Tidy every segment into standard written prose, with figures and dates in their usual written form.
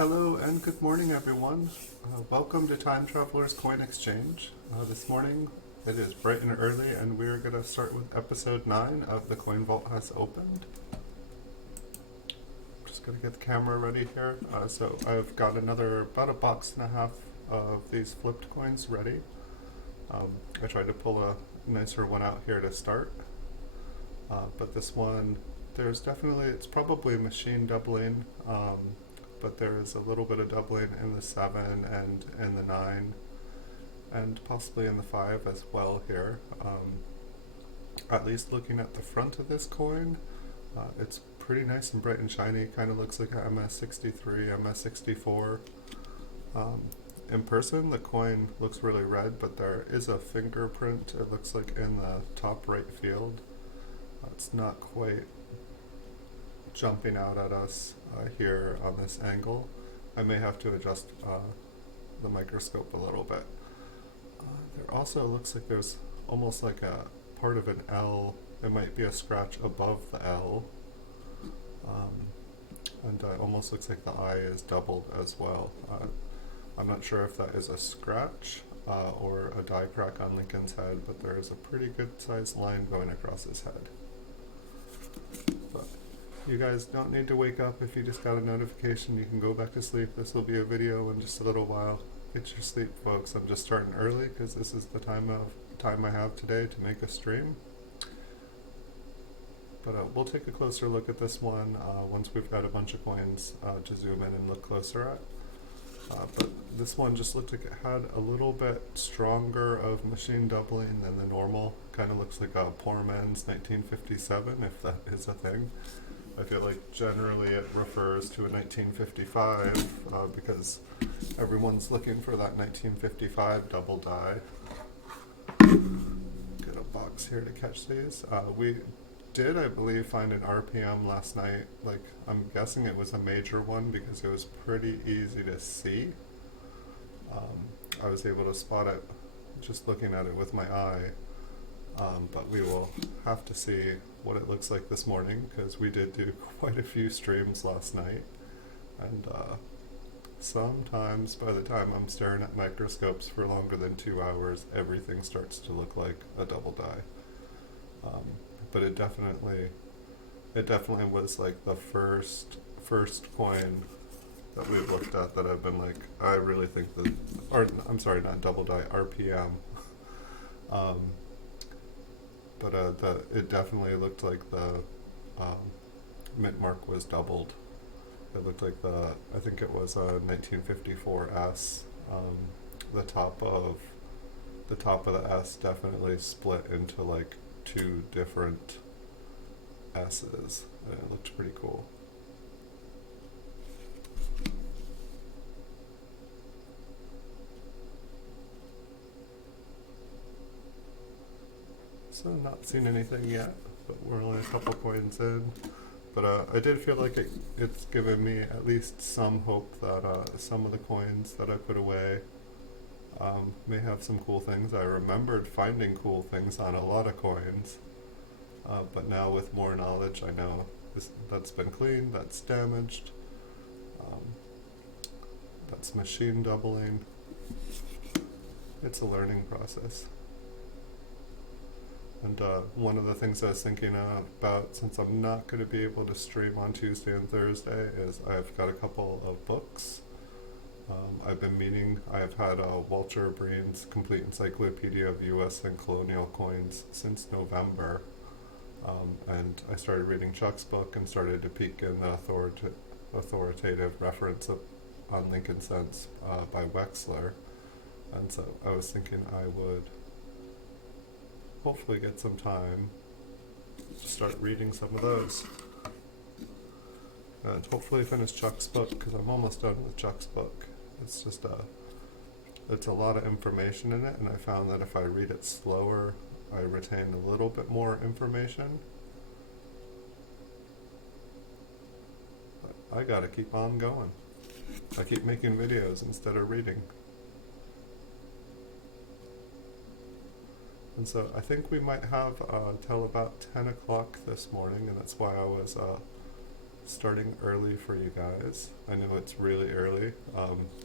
Hello and good morning, everyone. Welcome to Time Traveler's Coin Exchange. This morning it is bright and early, and we're going to start with episode 9 of The Coin Vault Has Opened. Just going to get the camera ready here. So I've got about a box and a half of these flipped coins ready. I tried to pull a nicer one out here to start. But this one, it's probably machine doubling. But there is a little bit of doubling in the 7 and in the 9 and possibly in the 5 as well here. At least looking at the front of this coin, it's pretty nice and bright and shiny. Kind of looks like a MS63, MS64. In person, the coin looks really red, but there is a fingerprint, it looks like, in the top right field. It's not quite jumping out at us here on this angle. I may have to adjust the microscope a little bit. There also looks like there's almost like a part of an L. It might be a scratch above the L. And almost looks like the I is doubled as well. I'm not sure if that is a scratch or a die crack on Lincoln's head, but there is a pretty good sized line going across his head. But you guys don't need to wake up. If you just got a notification, you can go back to sleep. This will be a video in just a little while. Get your sleep, folks. I'm just starting early because this is the time I have today to make a stream. But we'll take a closer look at this one once we've got a bunch of coins to zoom in and look closer at. But this one just looked like it had a little bit stronger of machine doubling than the normal. Kind of looks like a poor man's 1957, if that is a thing. I feel like generally it refers to a 1955 because everyone's looking for that 1955 double die. Get a box here to catch these. We did, I believe, find an RPM last night. Like, I'm guessing it was a major one because it was pretty easy to see. I was able to spot it just looking at it with my eye. But we will have to see what it looks like this morning because we did do quite a few streams last night. And sometimes by the time I'm staring at microscopes for longer than 2 hours, everything starts to look like a double die. But it definitely was like the first coin that we've looked at that I've been like, I really think I'm sorry, not double die, RPM. But it definitely looked like the mint mark was doubled. It looked like I think it was a 1954S. The top of the S definitely split into like 2 different S's. And it looked pretty cool. So not seen anything yet, but we're only a couple coins in. But I did feel like it's given me at least some hope that some of the coins that I put away may have some cool things. I remembered finding cool things on a lot of coins, but now with more knowledge, I know that's been cleaned, that's damaged, that's machine doubling. It's a learning process. And one of the things I was thinking about, since I'm not going to be able to stream on Tuesday and Thursday, is I've got a couple of books. I've had Walter Breen's Complete Encyclopedia of U.S. and Colonial Coins since November. And I started reading Chuck's book and started to peek in the authoritative reference on Lincoln Cents by Wexler. And so I was thinking I would hopefully get some time to start reading some of those. And hopefully finish Chuck's book, because I'm almost done with Chuck's book. It's just it's a lot of information in it, and I found that if I read it slower, I retain a little bit more information. But I gotta keep on going. I keep making videos instead of reading. And so I think we might have till about 10 o'clock this morning, and that's why I was starting early for you guys. I know it's really early.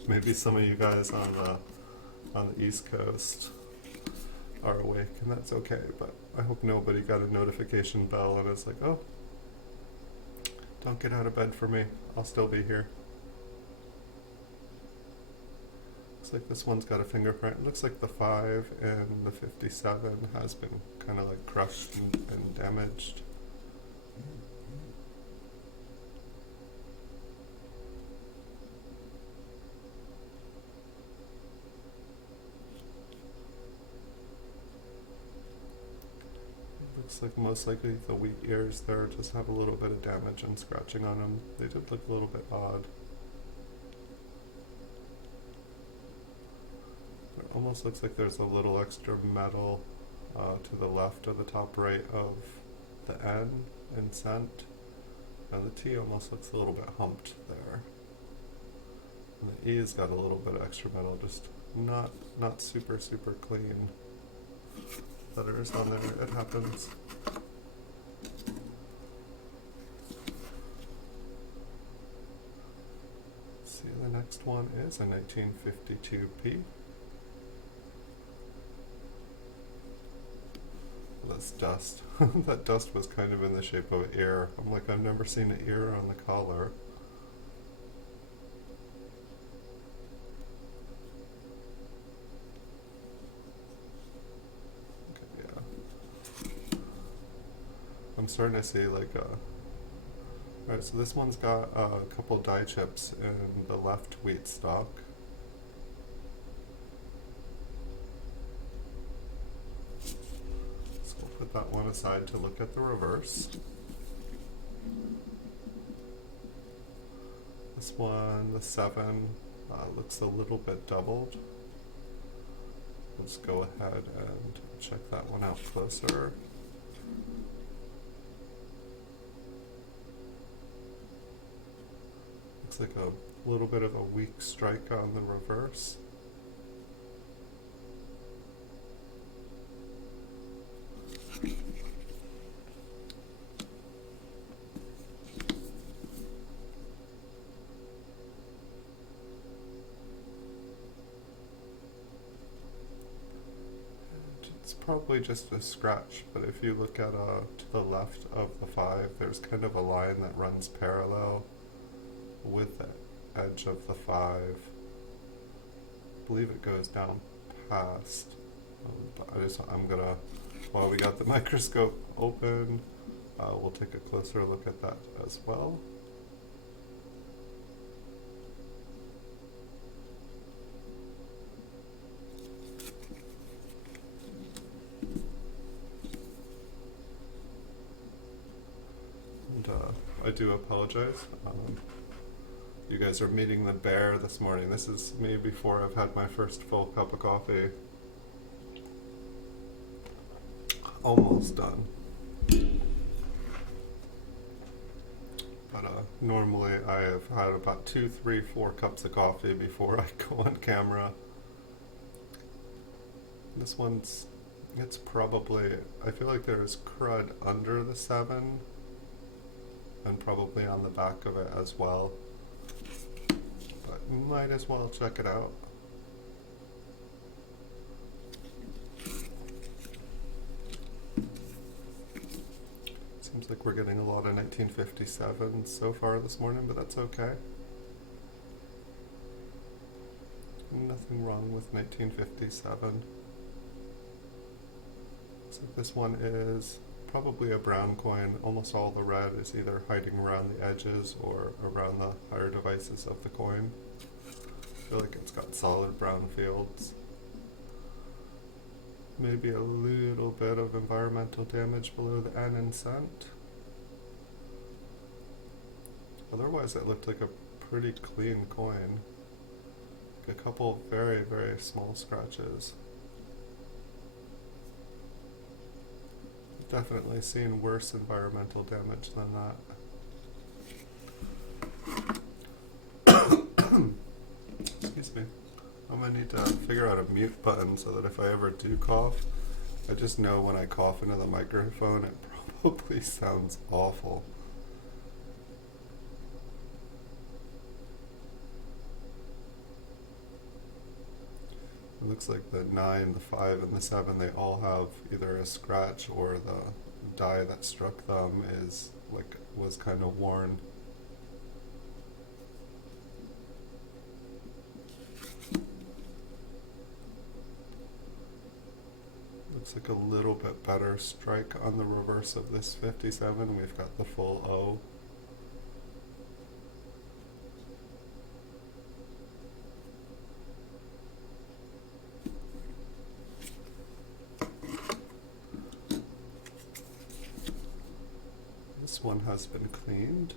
Maybe some of you guys on the East Coast are awake, and that's okay, but I hope nobody got a notification bell and is like, oh, don't get out of bed for me. I'll still be here. Looks like this one's got a fingerprint. It looks like the 5 and the 57 has been kind of like crushed and damaged. Looks like most likely the wheat ears there just have a little bit of damage and scratching on them. They did look a little bit odd. It almost looks like there's a little extra metal to the left of the top right of the N in cent. And the T almost looks a little bit humped there. And the E's got a little bit of extra metal, just not super clean. Letters on there, it happens. See, the next one is a 1952p. That's dust. That dust was kind of in the shape of an ear. I'm like, I've never seen an ear on the collar. I'm starting to see like alright, so this one's got a couple die chips in the left wheat stalk. So we'll put that one aside to look at the reverse. This one, the 7, looks a little bit doubled. Let's go ahead and check that one out closer. Like a little bit of a weak strike on the reverse. It's probably just a scratch, but if you look at to the left of the 5, there's kind of a line that runs parallel with the edge of the 5. I believe it goes down past, but I'm gonna, while we got the microscope open, we'll take a closer look at that as well. And I do apologize. You guys are meeting the bear this morning. This is me before I've had my first full cup of coffee. Almost done. But normally I have had about 2, 3, 4 cups of coffee before I go on camera. This one's, it's probably, I feel like there is crud under the 7 and probably on the back of it as well. Might as well check it out. Seems like we're getting a lot of 1957 so far this morning, but that's okay. Nothing wrong with 1957. So this one is probably a brown coin. Almost all the red is either hiding around the edges or around the higher devices of the coin. I feel like it's got solid brown fields. Maybe a little bit of environmental damage below the N in cent. Otherwise it looked like a pretty clean coin. Like a couple very small scratches. Definitely seen worse environmental damage than that. Excuse me. I'm gonna need to figure out a mute button so that if I ever do cough, I just know when I cough into the microphone it probably sounds awful. looks like the 9, the 5, and the 7, they all have either a scratch or the die that struck them was kind of worn. Looks like a little bit better strike on the reverse of this 57. We've got the full O. This one has been cleaned.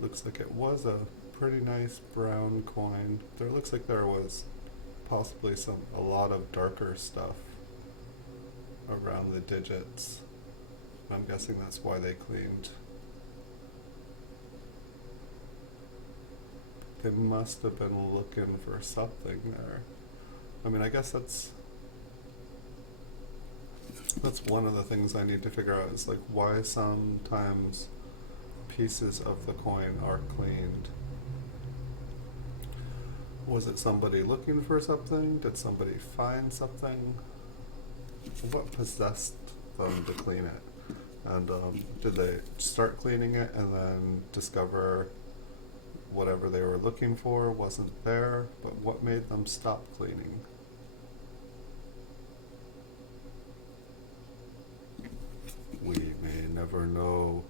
Looks like it was a pretty nice brown coin. There looks like there was possibly a lot of darker stuff around the digits. I'm guessing that's why they cleaned. They must have been looking for something there. I mean, I guess that's one of the things I need to figure out is like why sometimes pieces of the coin are cleaned. Was it somebody looking for something? Did somebody find something? What possessed them to clean it? And did they start cleaning it and then discover whatever they were looking for wasn't there? But what made them stop cleaning? We may never know.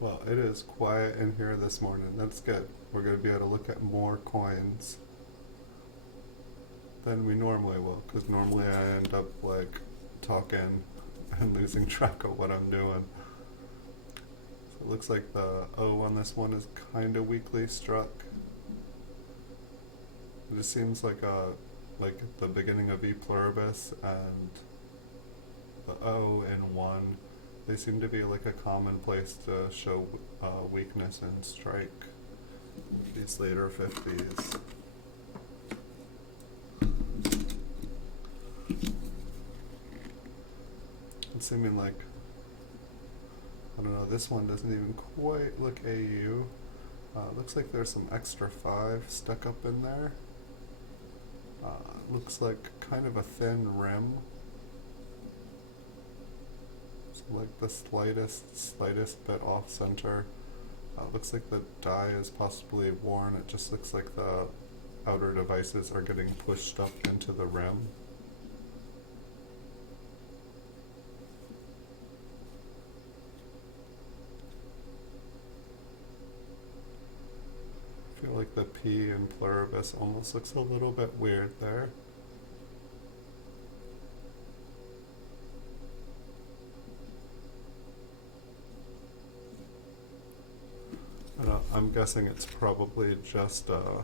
Well, it is quiet in here this morning. That's good. We're going to be able to look at more coins than we normally will, because normally I end up like talking and losing track of what I'm doing. So it looks like the O on this one is kind of weakly struck. It just seems like the beginning of E pluribus and the O in 1. They seem to be like a common place to show weakness in strike. These later 50s. It's seeming like, I don't know, this one doesn't even quite look AU. Looks like there's some extra 5 stuck up in there. Looks like kind of a thin rim. Like the slightest bit off center. Looks like the die is possibly worn. It just looks like the outer devices are getting pushed up into the rim. I feel like the P in pluribus almost looks a little bit weird there. I'm guessing it's probably just a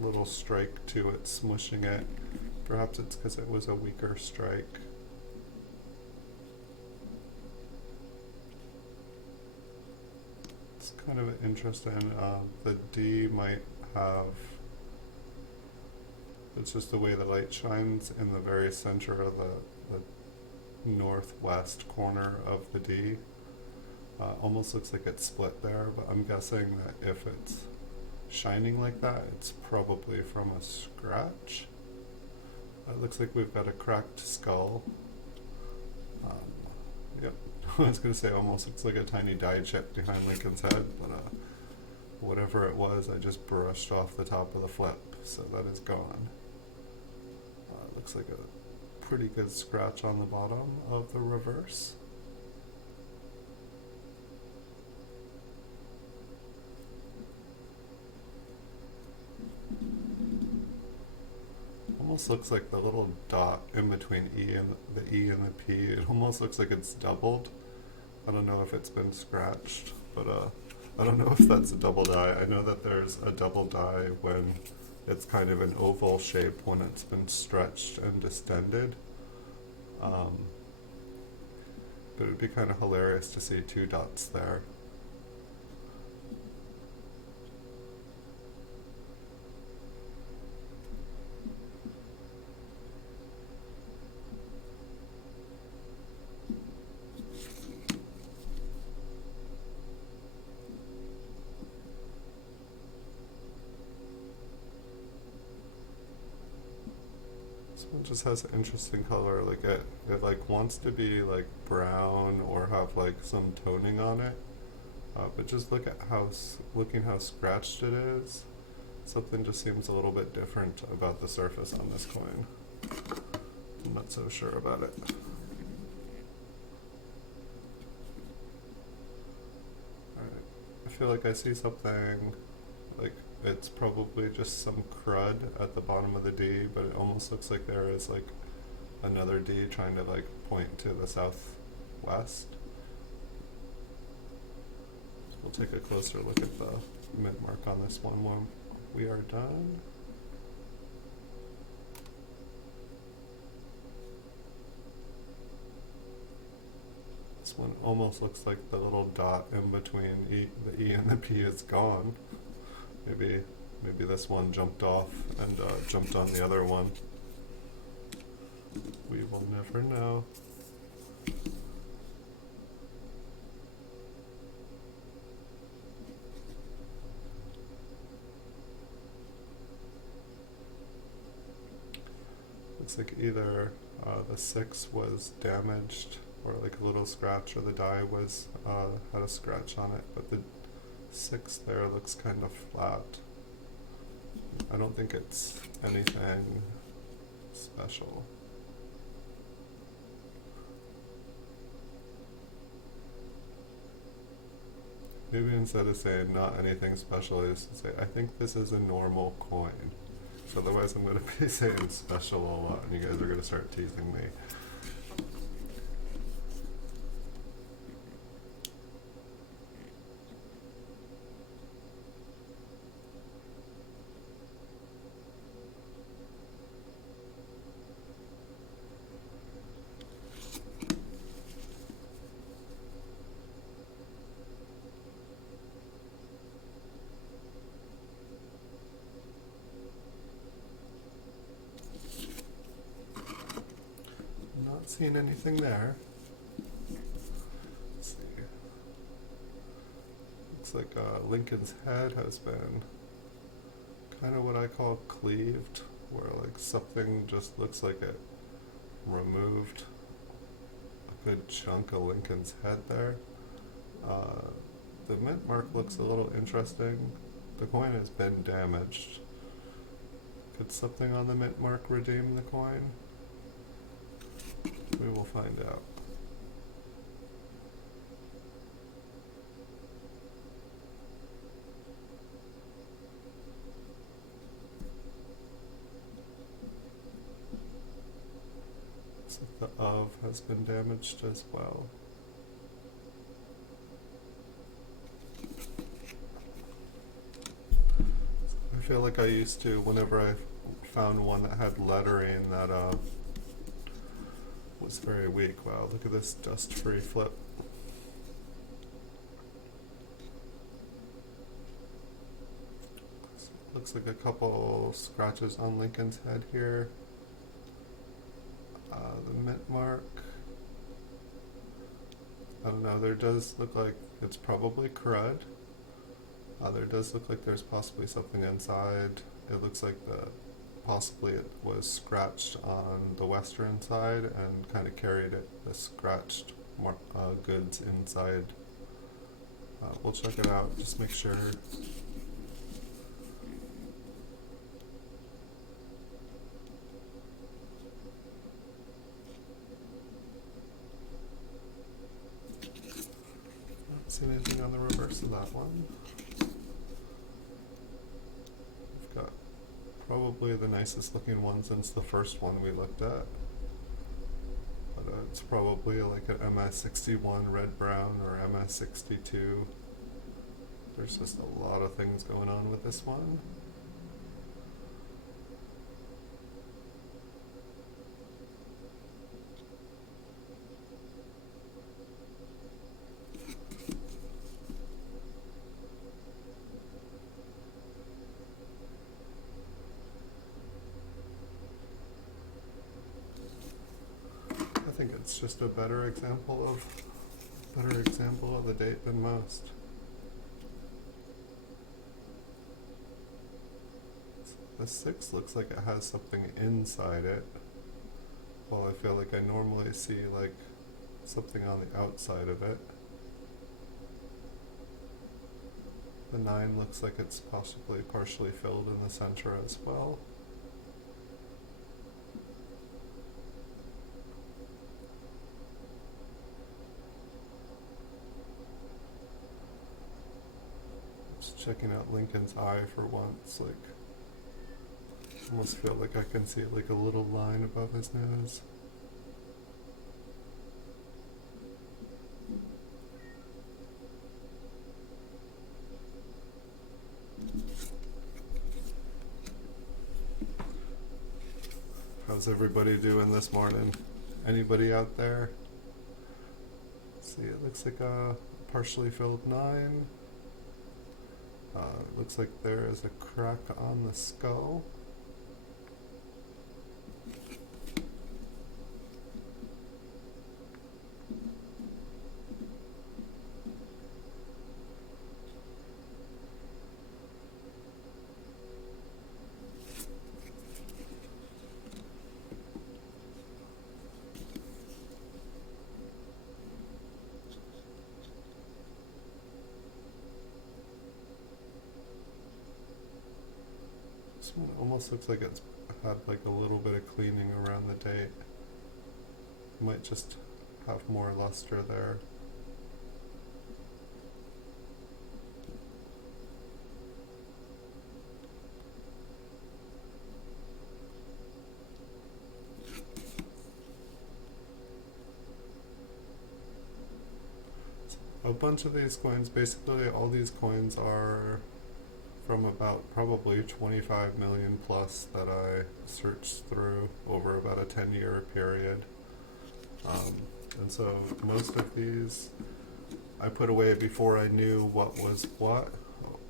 little strike to it, smushing it. Perhaps it's because it was a weaker strike. It's kind of interesting. The D might have, it's just the way the light shines in the very center of the northwest corner of the D. Almost looks like it's split there, but I'm guessing that if it's shining like that, it's probably from a scratch. It looks like we've got a cracked skull. Yep, I was going to say almost looks like a tiny die chip behind Lincoln's head, but whatever it was, I just brushed off the top of the flip, so that is gone. Looks like a pretty good scratch on the bottom of the reverse. Almost looks like the little dot in between E and the P. It almost looks like it's doubled. I don't know if it's been scratched, but I don't know if that's a double die. I know that there's a double die when it's kind of an oval shape when it's been stretched and distended. but it'd be kind of hilarious to see two dots there. This one just has an interesting color, like it like wants to be like brown or have like some toning on it, but just look at looking how scratched it is. Something just seems a little bit different about the surface on this coin. I'm not so sure about it. Alright, I feel like I see something like it's probably just some crud at the bottom of the D, but it almost looks like there is like another D trying to like point to the southwest. So we'll take a closer look at the mid mark on this one when we are done. This one almost looks like the little dot in between the E and the P is gone. Maybe this one jumped off and jumped on the other one. We will never know. Looks like either the 6 was damaged or like a little scratch, or the die was had a scratch on it, but the 6 there looks kind of flat. I don't think it's anything special. Maybe instead of saying not anything special, I just say I think this is a normal coin. So otherwise I'm going to be saying special a lot and you guys are going to start teasing me. Not seeing anything there. Let's see. Looks like Lincoln's head has been kind of what I call cleaved, where like something just looks like it removed a good chunk of Lincoln's head there. The mint mark looks a little interesting. The coin has been damaged. Could something on the mint mark redeem the coin? We will find out. So the of has been damaged as well. I feel like I used to, whenever I found one that had lettering that was very weak. Wow, look at this dust-free flip. Looks like a couple scratches on Lincoln's head here. The mint mark, I don't know, there does look like it's probably crud. There does look like there's possibly something inside. It looks like possibly it was scratched on the western side and kind of carried the scratched goods inside. We'll check it out, just make sure. Not seeing anything on the reverse of that one. We've got probably the nicest looking one since the first one we looked at. But it's probably like an MS61 red brown or MS62. There's just a lot of things going on with this one. think it's just a better example of the date than most. The 6 looks like it has something inside it, while I feel like I normally see like something on the outside of it. The 9 looks like it's possibly partially filled in the center as well. Just checking out Lincoln's eye for once, like almost feel like I can see like a little line above his nose. How's everybody doing this morning? Anybody out there? See, it looks like a partially filled 9. Looks like there is a crack on the skull. This one almost looks like it's had like a little bit of cleaning around the date. Might just have more luster there. A bunch of these coins, basically all these coins are from about probably 25 million plus that I searched through over about a 10-year period. And so most of these I put away before I knew what was what,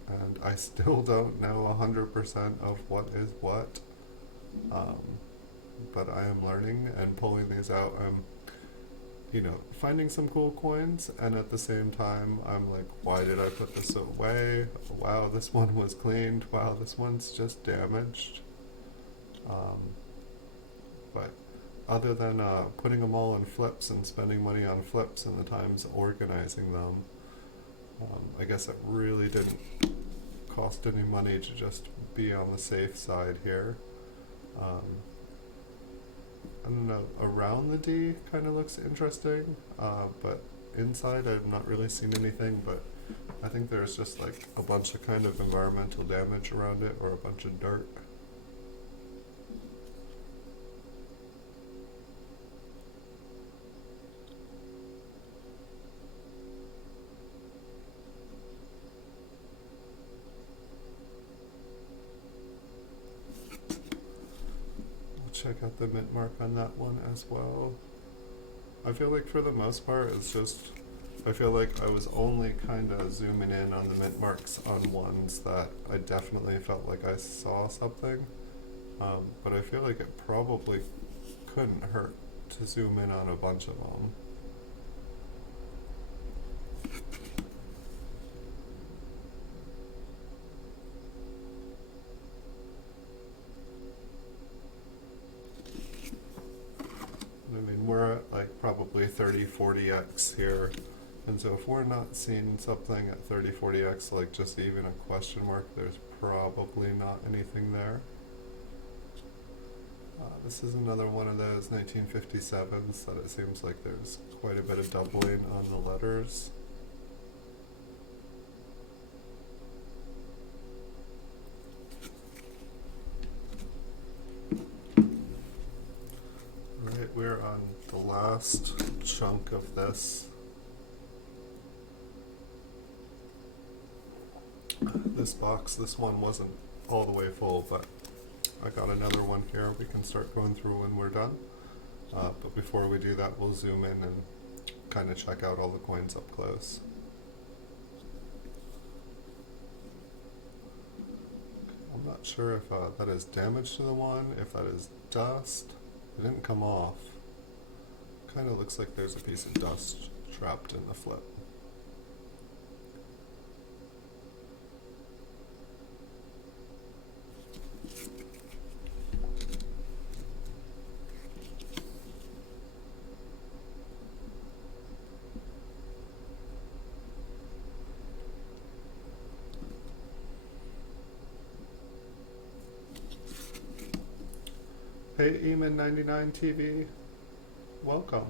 and I still don't know 100% of what is what. But I am learning and pulling these out. I'm finding some cool coins, and at the same time I'm like, why did I put this away? Wow, this one was cleaned. Wow, this one's just damaged. But other than putting them all in flips and spending money on flips and the times organizing them, I guess it really didn't cost any money to just be on the safe side here. I don't know, around the D kind of looks interesting, but inside I've not really seen anything, but I think there's just like a bunch of kind of environmental damage around it, or a bunch of dirt. Check out the mint mark on that one as well. I feel like for the most part it's just, I feel like I was only kind of zooming in on the mint marks on ones that I definitely felt like I saw something, but I feel like it probably couldn't hurt to zoom in on a bunch of them. We're at like probably 30-40x here, and so if we're not seeing something at 30-40x, like just even a question mark, there's probably not anything there. This is another one of those 1957s that it seems like there's quite a bit of doubling on the letters. We're on the last chunk of this. This box, this one wasn't all the way full, but I got another one here we can start going through when we're done. But before we do that, we'll zoom in and kind of check out all the coins up close. I'm not sure if that is damage to the one, if that is dust. It didn't come off. Kind of looks like there's a piece of dust trapped in the flip. Hey Eamon99 TV, welcome.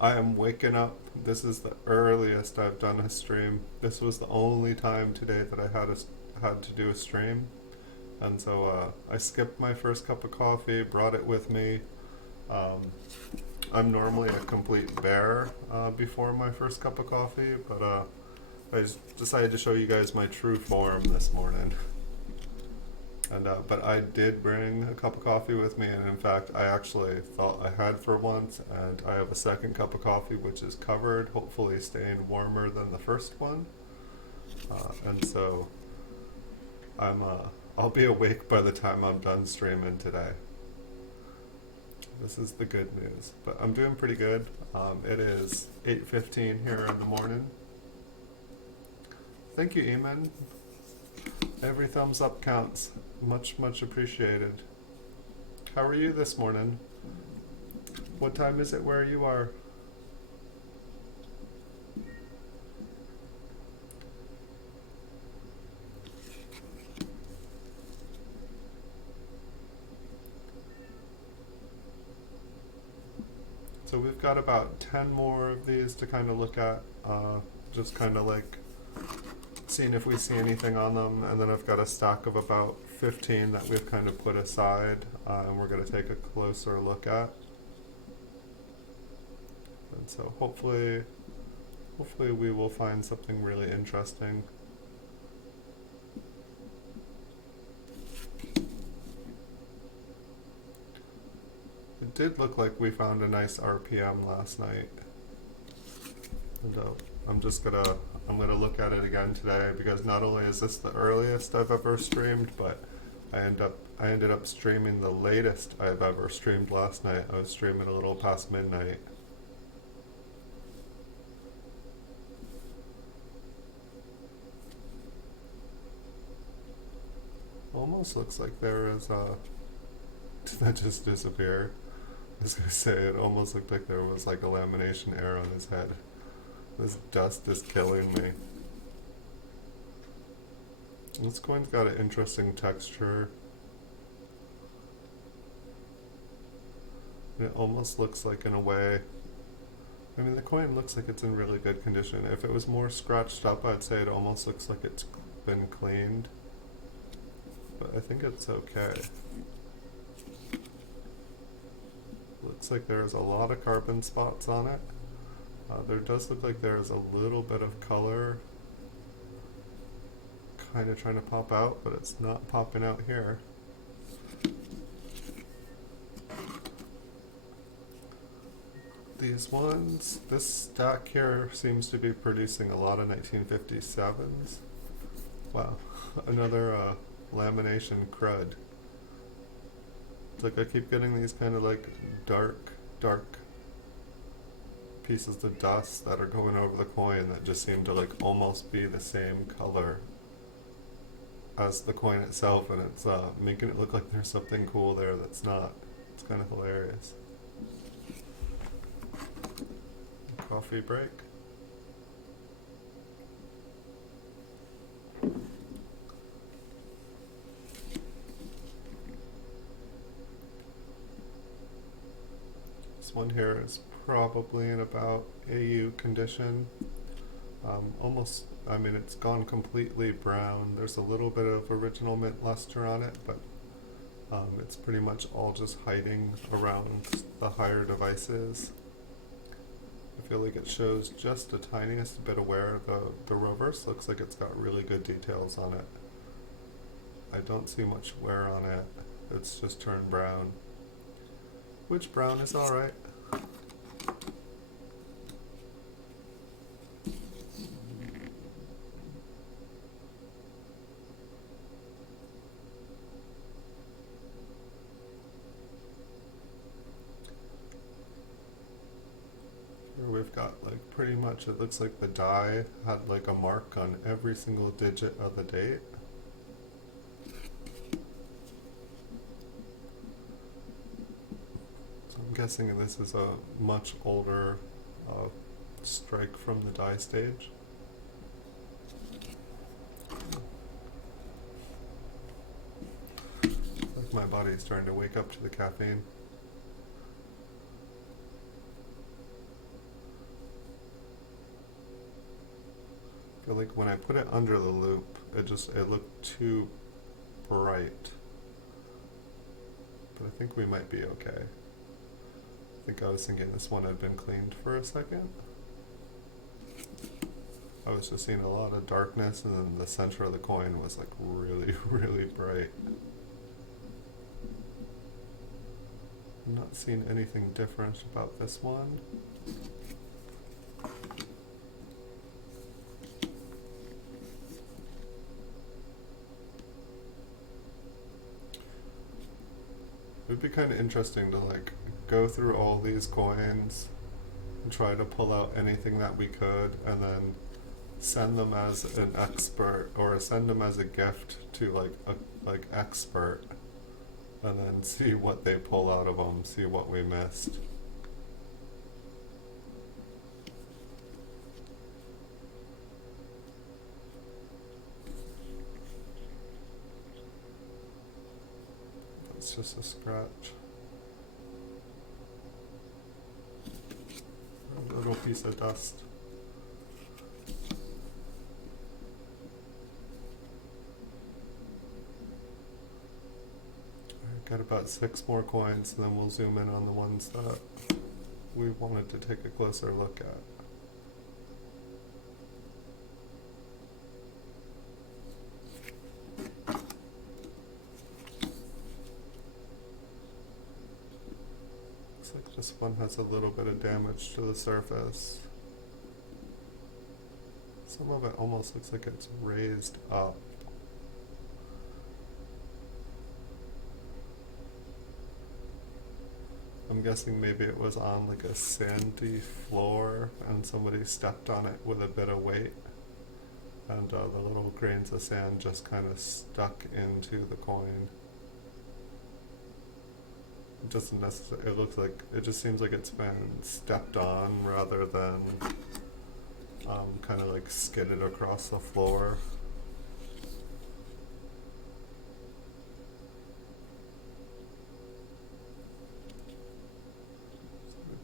I am waking up. This is the earliest I've done a stream. This was the only time today that I had to do a stream, and so I skipped my first cup of coffee, brought it with me. I'm normally a complete bear before my first cup of coffee, but I just decided to show you guys my true form this morning. And but I did bring a cup of coffee with me, and in fact, I actually thought I had for once, and I have a second cup of coffee which is covered, hopefully staying warmer than the first one. And so I'll be awake by the time I'm done streaming today. This is the good news, but I'm doing pretty good. It is 8:15 here in the morning. Thank you, Eamon. Every thumbs up counts. Much, much appreciated. How are you this morning? What time is it where you are? So we've got about 10 more of these to kind of look at, just kind of like seeing if we see anything on them, and then I've got a stack of about 15 that we've kind of put aside, and we're going to take a closer look at. And so hopefully we will find something really interesting. It did look like we found a nice RPM last night. And, I'm gonna look at it again today, because not only is this the earliest I've ever streamed, but I ended up streaming the latest I've ever streamed last night. I was streaming a little past midnight. Almost looks like there is a that just disappeared. I was gonna say it almost looked like there was like a lamination error on his head. This dust is killing me. This coin's got an interesting texture. It almost looks like, in a way, I mean, the coin looks like it's in really good condition. If it was more scratched up, I'd say it almost looks like it's been cleaned. But I think it's okay. Looks like there's a lot of carbon spots on it. There does look like there's a little bit of color kind of trying to pop out, but it's not popping out here. These ones, this stack here seems to be producing a lot of 1957s. Wow, another lamination crud. It's like I keep getting these kind of like dark pieces of dust that are going over the coin that just seem to like almost be the same color as the coin itself, and it's making it look like there's something cool there that's not. It's kind of hilarious. Coffee break. This one here is probably in about AU condition. Almost, I mean, it's gone completely brown. There's a little bit of original mint luster on it, but it's pretty much all just hiding around the higher devices. I feel like it shows just the tiniest bit of wear. The reverse looks like it's got really good details on it. I don't see much wear on it. It's just turned brown, which brown is alright. much. It looks like the die had like a mark on every single digit of the date. So I'm guessing this is a much older strike from the die stage. Like my body's starting to wake up to the caffeine. I feel like when I put it under the loop, it looked too bright. But I think we might be okay. I think I was thinking this one had been cleaned for a second. I was just seeing a lot of darkness, and then the center of the coin was like really, really bright. I'm not seeing anything different about this one. It would be kind of interesting to like go through all these coins and try to pull out anything that we could, and then send them as an expert or send them as a gift to like a expert, and then see what they pull out of them, see what we missed. It's just a scratch. A little piece of dust. Got about 6 more coins, and then we'll zoom in on the ones that we wanted to take a closer look at. Looks like this one has a little bit of damage to the surface. Some of it almost looks like it's raised up. I'm guessing maybe it was on like a sandy floor and somebody stepped on it with a bit of weight, and the little grains of sand just kind of stuck into the coin. It doesn't necessarily, it looks like, it just seems like it's been stepped on rather than kind of like skidded across the floor.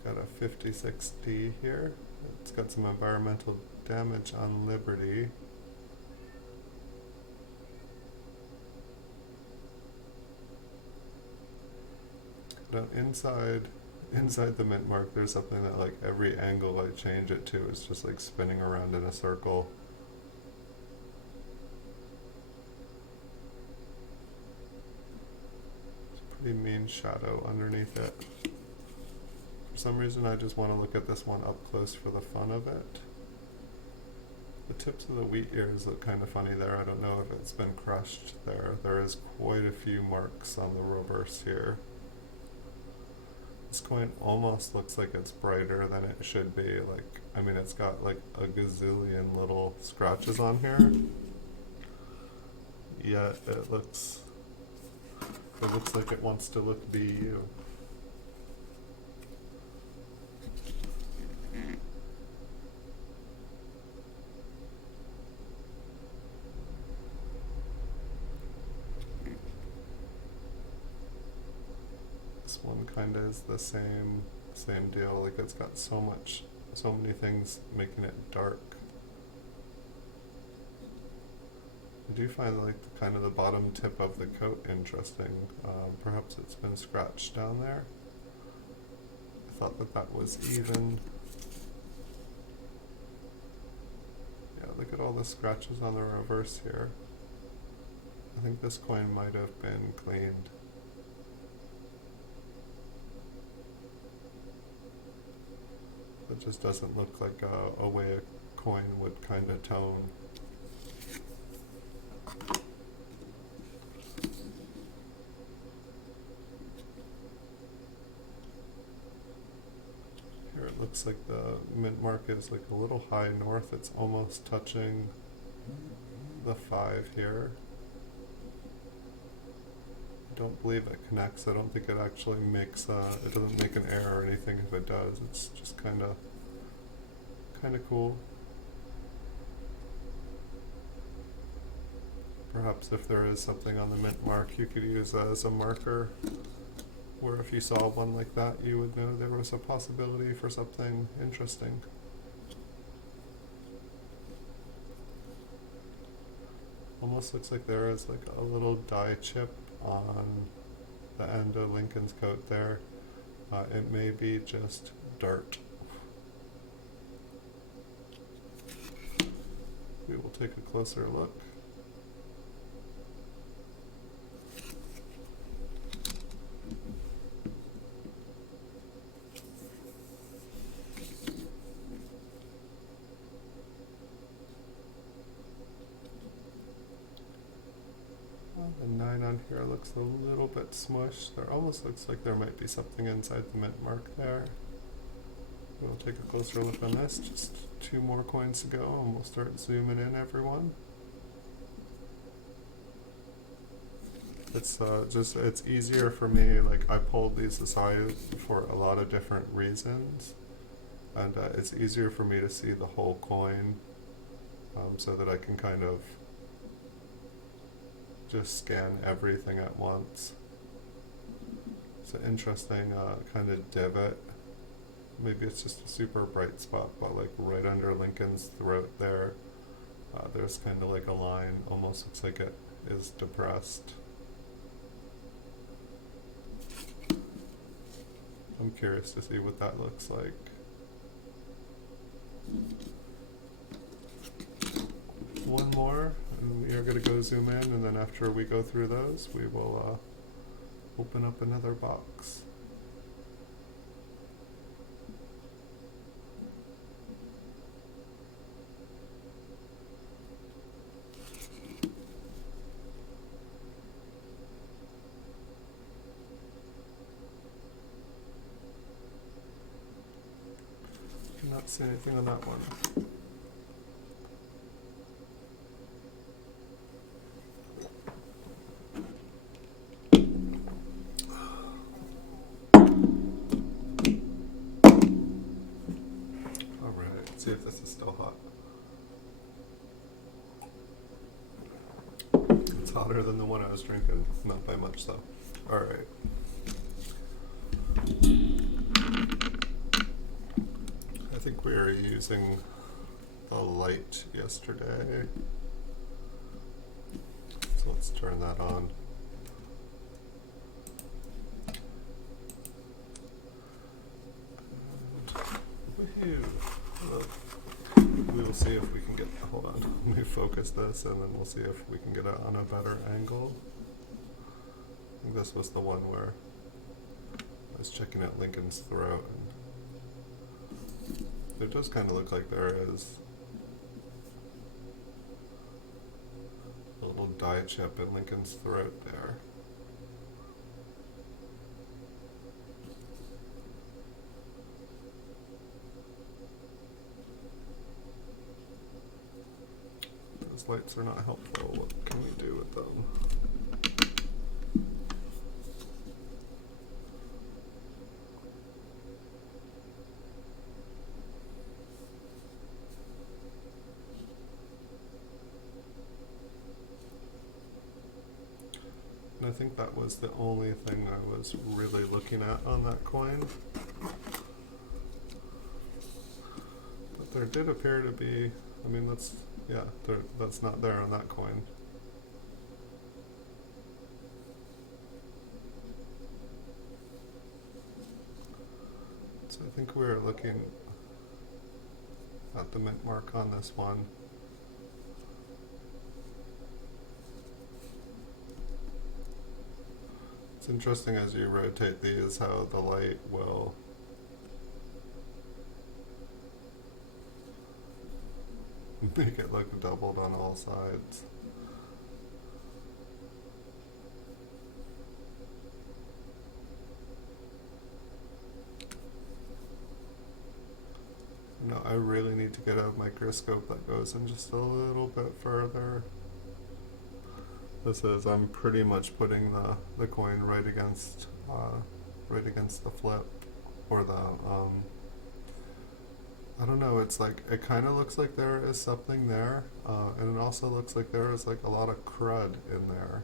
Got a 56D here. It's got some environmental damage on Liberty. Now inside the mint mark, there's something that like every angle I change it to is just like spinning around in a circle. It's a pretty mean shadow underneath it. For some reason I just want to look at this one up close for the fun of it. The tips of the wheat ears look kind of funny there. I don't know if it's been crushed there. There is quite a few marks on the reverse here. This coin almost looks like it's brighter than it should be. Like, I mean, it's got like a gazillion little scratches on here. Yet it looks like it wants to look BU. This one kind of is the same deal. Like it's got so many things making it dark. I do find like kind of the bottom tip of the coat interesting. Perhaps it's been scratched down there. I thought that was even. Yeah, look at all the scratches on the reverse here. I think this coin might have been cleaned. It just doesn't look like a way a coin would kind of tone. Here it looks looks like the mint mark is like a little high north. It's almost touching the 5 here. I don't believe it connects. I don't think it actually makes, it doesn't make an error or anything if it does. It's just kind of cool. Perhaps if there is something on the mint mark, you could use that as a marker, where if you saw one like that, you would know there was a possibility for something interesting. Almost looks like there is like a little die chip on the end of Lincoln's coat there. It may be just dirt. We will take a closer look. The 9 on here looks a little bit smushed. There almost looks like there might be something inside the mint mark there. We'll take a closer look on this. Just 2 more coins to go and we'll start zooming in, everyone. It's it's easier for me, like I pulled these aside for a lot of different reasons, and it's easier for me to see the whole coin, so that I can kind of just scan everything at once. It's an interesting kind of divot. Maybe it's just a super bright spot, but like right under Lincoln's throat there, there's kind of like a line, almost looks like it is depressed. I'm curious to see what that looks like. One more, and we are going to go zoom in, and then after we go through those, we will open up another box. Cannot see anything on that one. See if this is still hot. It's hotter than the one I was drinking, not by much though. Alright. I think we were using the light yesterday. So let's turn that on. We will see if we can get, hold on, let me focus this and then we'll see if we can get it on a better angle. I think this was the one where I was checking out Lincoln's throat, and it does kind of look like there is a little die chip in Lincoln's throat there. Those lights are not helpful. What can we do with them? And I think that was the only thing I was really looking at on that coin. But there did appear to be, I mean that's, yeah, that's not there on that coin. So I think we're looking at the mint mark on this one. It's interesting as you rotate these how the light will make it look doubled on all sides. I really need to get a microscope that goes in just a little bit further. This is, I'm pretty much putting the coin right against the flip, or the, I don't know, it's like, it kind of looks like there is something there, and it also looks like there is like a lot of crud in there.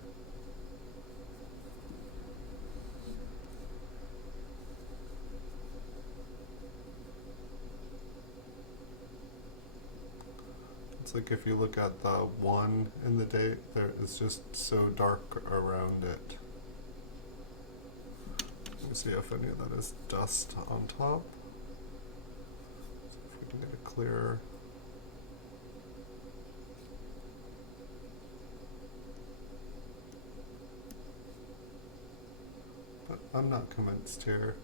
It's like if you look at the 1 in the date, there is just so dark around it. Let me see if any of that is dust on top. See if we can get it clear. But I'm not convinced here.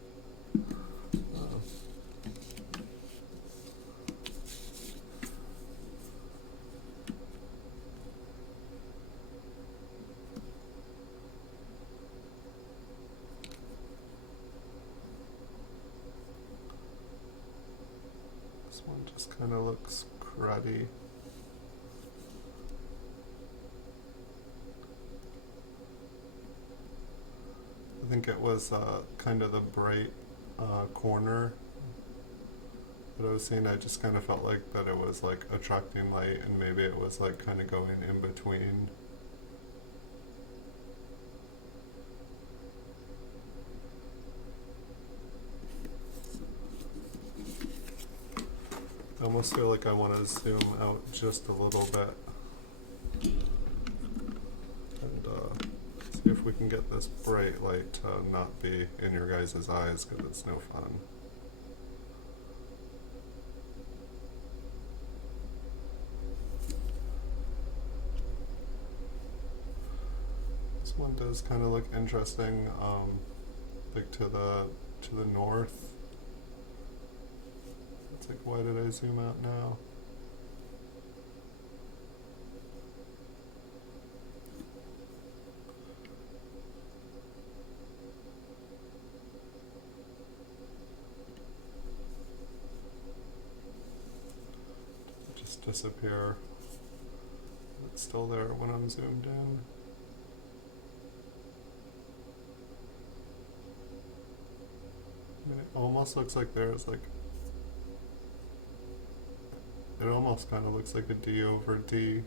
This one just kind of looks cruddy. I think it was kind of the bright corner that I was seeing. I just kind of felt like that it was like attracting light, and maybe it was like kind of going in between. I almost feel like I want to zoom out just a little bit and see if we can get this bright light to not be in your guys' eyes, because it's no fun. This one does kind of look interesting, like to the north. It's like, why did I zoom out now? Just disappear. It's still there when I'm zoomed in. I mean, it almost looks like there's like, it almost kind of looks like a D over D.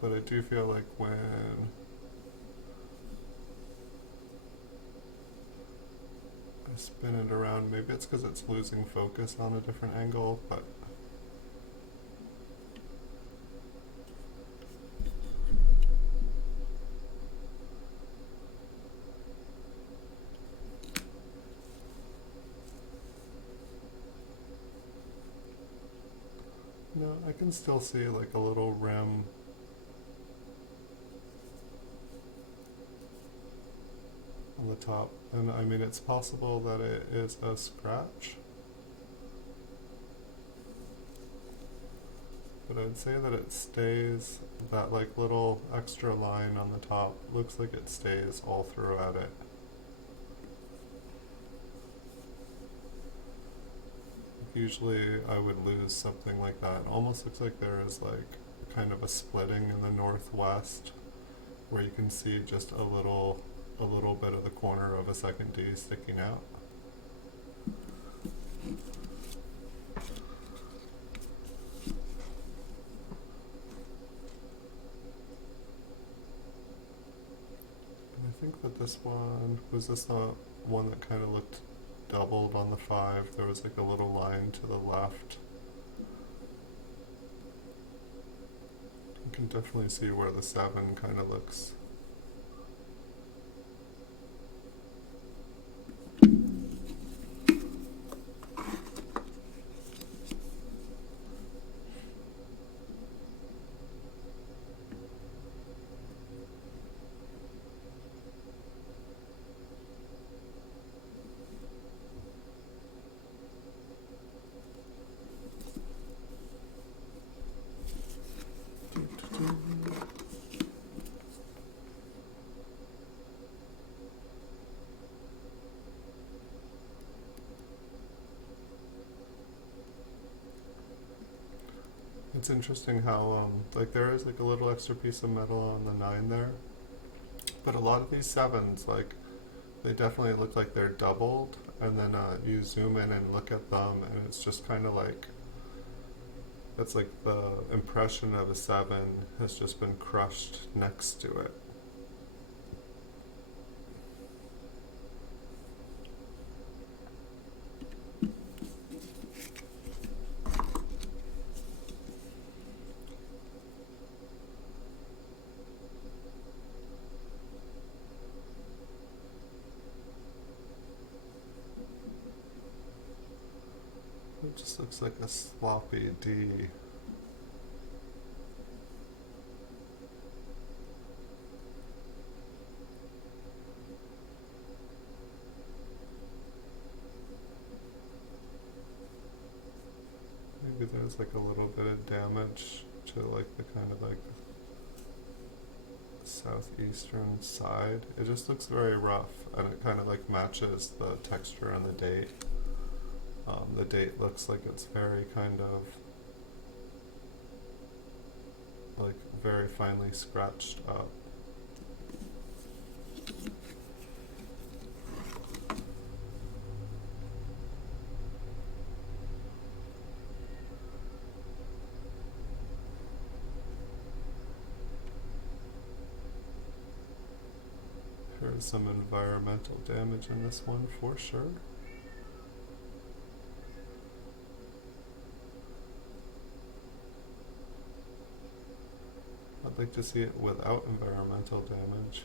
But I do feel like when I spin it around, maybe it's because it's losing focus on a different angle, but no, I can still see like a little rim. On the top, and I mean, it's possible that it is a scratch, but I'd say that it stays, that like little extra line on the top looks like it stays all throughout it. Usually I would lose something like that. It almost looks like there is like kind of a splitting in the northwest where you can see just a little bit of the corner of a second D sticking out. And I think that this one, was this the one that kind of looked doubled on the 5? There was like a little line to the left. You can definitely see where the 7 kind of looks. It's interesting how like there is like a little extra piece of metal on the 9 there, but a lot of these 7s, like they definitely look like they're doubled, and then you zoom in and look at them and it's just kind of like, it's like the impression of a 7 has just been crushed next to it. It just looks like a sloppy D. Maybe there's like a little bit of damage to like the kind of like southeastern side. It just looks very rough, and it kind of like matches the texture on the date. The date looks like it's very kind of like very finely scratched up. There's some environmental damage in this one for sure. I'd like to see it without environmental damage.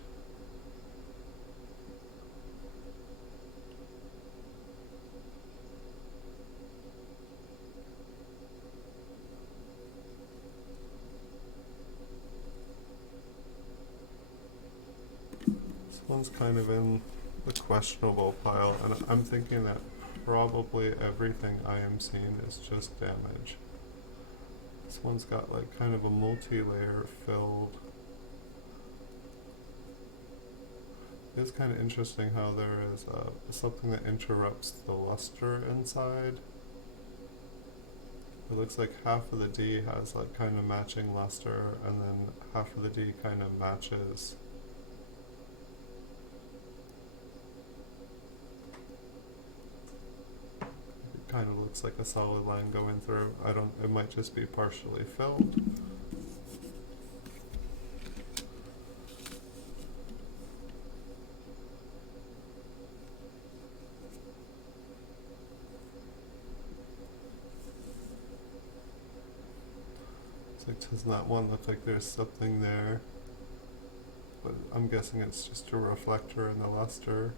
This one's kind of in the questionable pile, and I'm thinking that probably everything I am seeing is just damage. This one's got like kind of a multi-layer filled. It's kind of interesting how there is something that interrupts the luster inside. It looks like half of the D has like kind of matching luster, and then half of the D kind of matches. It kind of looks like a solid line going through. It might just be partially filled. It's like, doesn't that one look like there's something there? But I'm guessing it's just a reflector in the luster.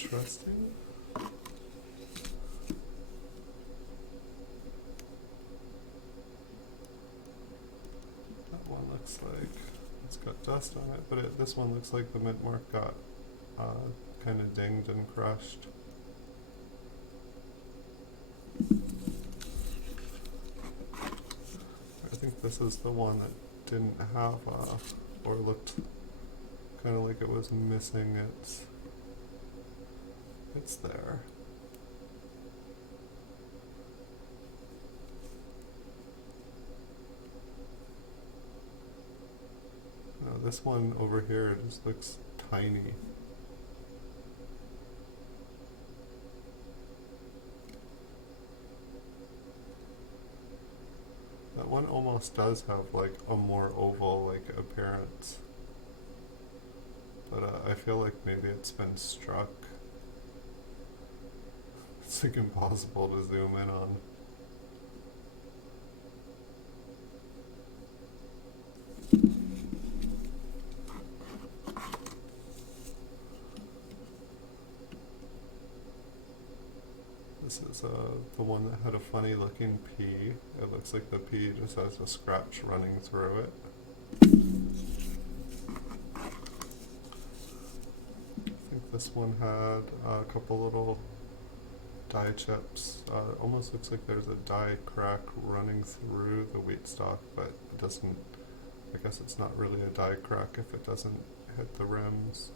Interesting. That one looks like it's got dust on it, but this one looks like the mint mark got kind of dinged and crushed. I think this is the one that didn't have or looked kind of like it was missing it's there. This one over here just looks tiny. That one almost does have like a more oval like appearance, but I feel like maybe it's been struck. It's like impossible to zoom in on. This is was the one that had a funny looking P. It looks like the P just has a scratch running through it. I think this one had a couple little die chips. Almost looks like there's a die crack running through the wheat stalk, but it doesn't, I guess it's not really a die crack if it doesn't hit the rims.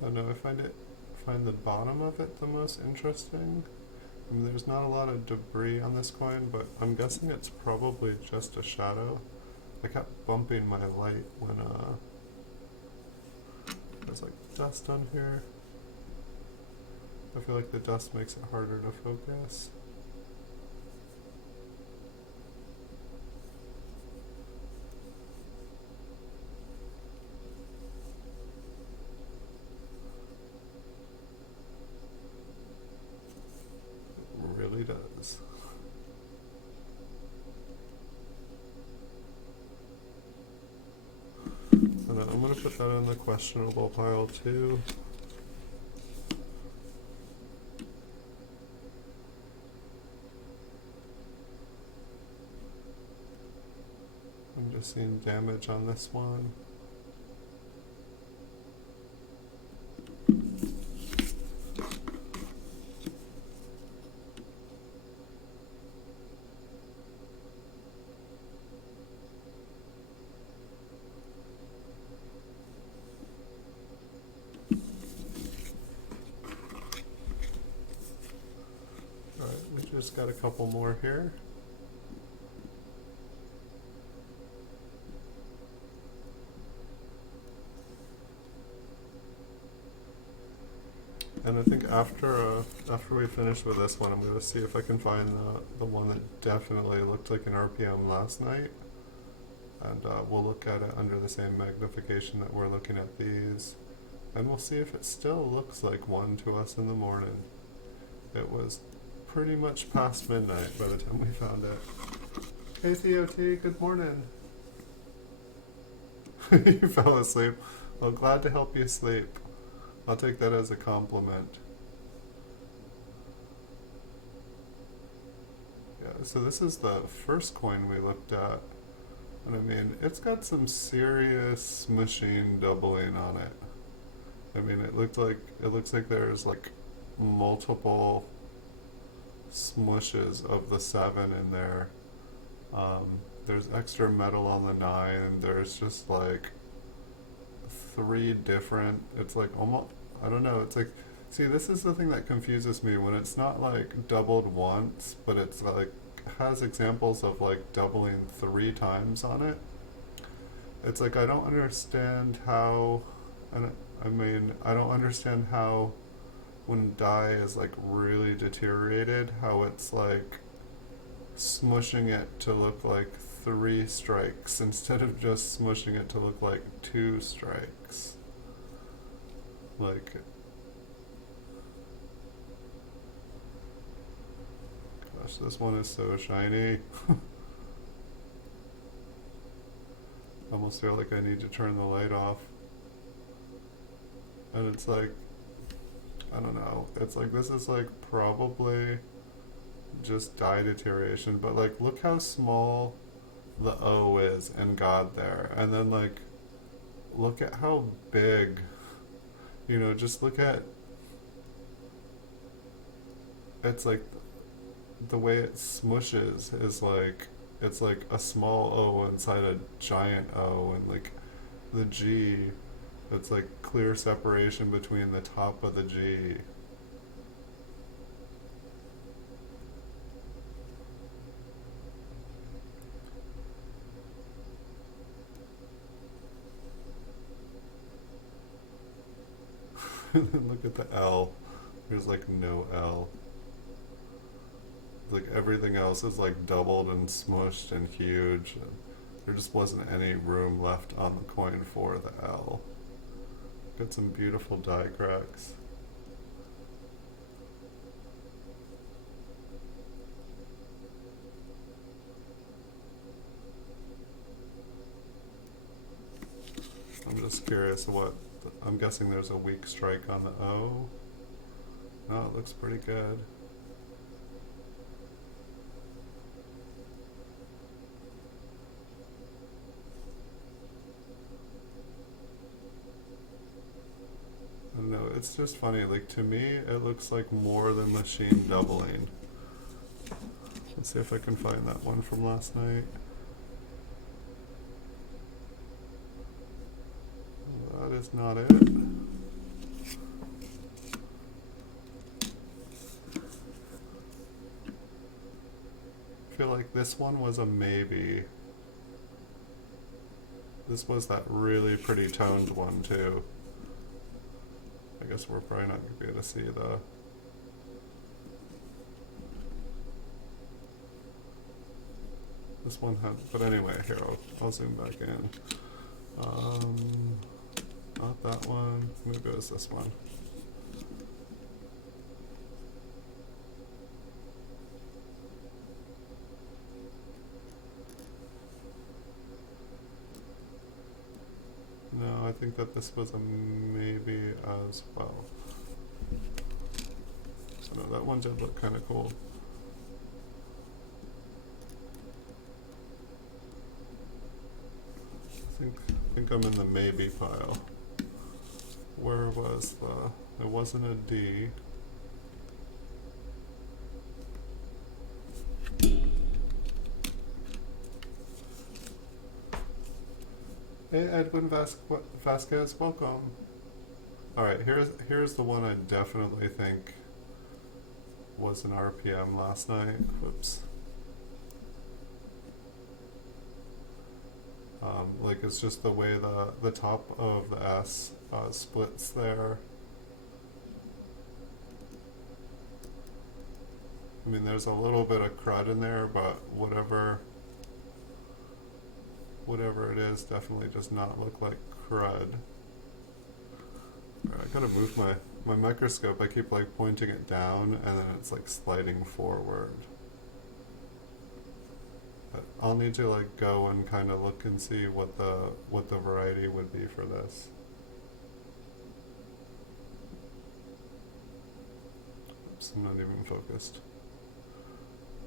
I know, find the bottom of it the most interesting. I mean, there's not a lot of debris on this coin, but I'm guessing it's probably just a shadow. I kept bumping my light when there's like dust on here. I feel like the dust makes it harder to focus. Really does. And I'm going to put that in the questionable pile too. I'm just seeing damage on this one. Just got a couple more here. And I think after we finish with this one, I'm going to see if I can find the one that definitely looked like an RPM last night. And we'll look at it under the same magnification that we're looking at these. And we'll see if it still looks like one to us in the morning. It was pretty much past midnight by the time we found it. Hey COT, good morning. You fell asleep. Well, glad to help you sleep. I'll take that as a compliment. Yeah, so this is the first coin we looked at. And I mean, it's got some serious smooshing doubling on it. I mean, it looks like there's like multiple smushes of the 7 in there. There's extra metal on the 9. There's just like 3 different, it's like almost, I don't know, it's like, see, this is the thing that confuses me when it's not like doubled once, but it's like has examples of like doubling 3 times on it. It's like I don't understand how, and I mean, I don't understand how when dye is like really deteriorated, how it's like smushing it to look like 3 strikes instead of just smushing it to look like 2 strikes. Like, gosh, this one is so shiny. I almost feel like I need to turn the light off. And it's like, I don't know, it's like this is like probably just die deterioration, but like look how small the O is in God there. And then like look at how big, just look at it's like the way it smushes is like it's like a small O inside a giant O, and like the G, it's like clear separation between the top of the G. Look at the L. There's like no L. Like everything else is like doubled and smushed and huge. And there just wasn't any room left on the coin for the L. Got some beautiful die cracks. I'm just curious what. I'm guessing there's a weak strike on the O. Oh, it looks pretty good. I don't know, it's just funny. Like to me, it looks like more than machine doubling. Let's see if I can find that one from last night. That is not it. I feel like this one was a maybe. This was that really pretty toned one too. I guess we're probably not going to be able to see the... This one had... But anyway, here, I'll zoom back in. Not that one. Maybe it was this one. No, I think that this was a maybe as well. So no, that one did look kind of cool. I think I'm in the maybe pile. Where was the... It wasn't a D. Hey Edwin Vasquez, welcome. Alright, here's the one I definitely think was an RPM last night. Whoops. Like it's just the way the top of the S splits there. I mean, there's a little bit of crud in there, but whatever it is, definitely does not look like crud. I gotta move my microscope. I keep like pointing it down, and then it's like sliding forward. I'll need to like go and kind of look and see what the variety would be for this. Oops, I'm not even focused.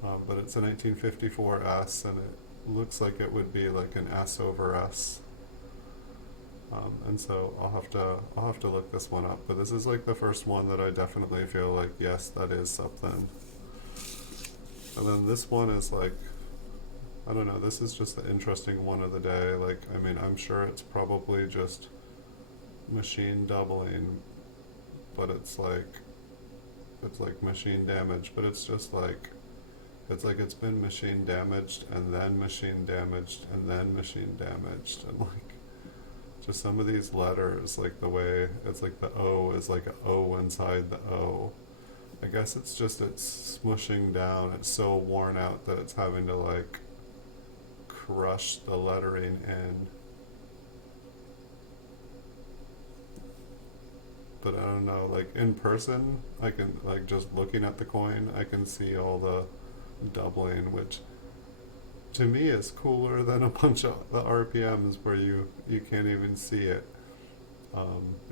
But it's a 1954 S, and it looks like it would be like an S over S. And so I'll have to look this one up. But this is like the first one that I definitely feel like, yes, that is something. And then this one is like, I don't know, this is just the interesting one of the day. Like, I mean, I'm sure it's probably just machine doubling, but it's like machine damage, but it's just like, it's been machine damaged and then machine damaged and then machine damaged, and like, just some of these letters, like the way it's like the O is like an O inside the O. I guess it's just, it's smushing down, it's so worn out that it's having to like crush the lettering in. But I don't know, like in person, I can, like just looking at the coin, I can see all the doubling, which to me is cooler than a bunch of the RPMs where you can't even see it.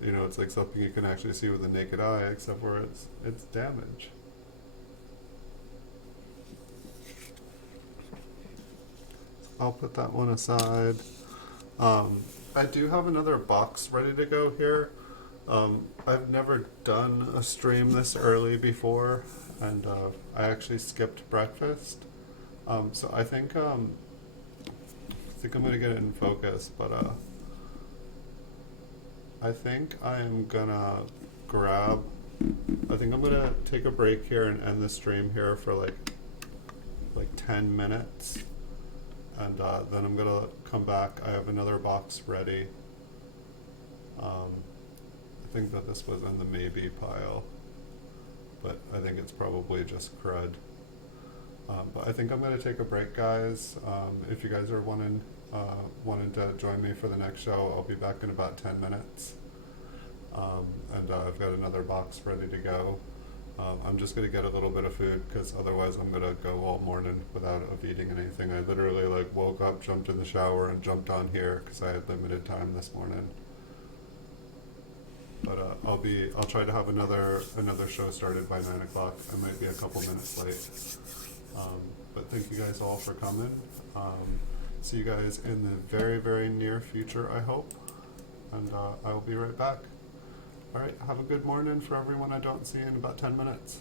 It's like something you can actually see with the naked eye, except where it's damage. I'll put that one aside. I do have another box ready to go here. I've never done a stream this early before, and I actually skipped breakfast. So I think I'm gonna get it in focus, but I think I'm gonna grab. I think I'm gonna take a break here and end the stream here for like 10 minutes, and then I'm gonna come back. I have another box ready. I think that this was in the maybe pile, but I think it's probably just crud. But I think I'm going to take a break, guys. If you guys are wanting to join me for the next show, I'll be back in about 10 minutes. And I've got another box ready to go. I'm just going to get a little bit of food because otherwise I'm going to go all morning without eating anything. I literally woke up, jumped in the shower, and jumped on here because I had limited time this morning. But I'll try to have another show started by 9 o'clock. I might be a couple minutes late. But thank you guys all for coming. See you guys in the very, very near future, I hope. And I will be right back. All right, have a good morning for everyone I don't see in about 10 minutes.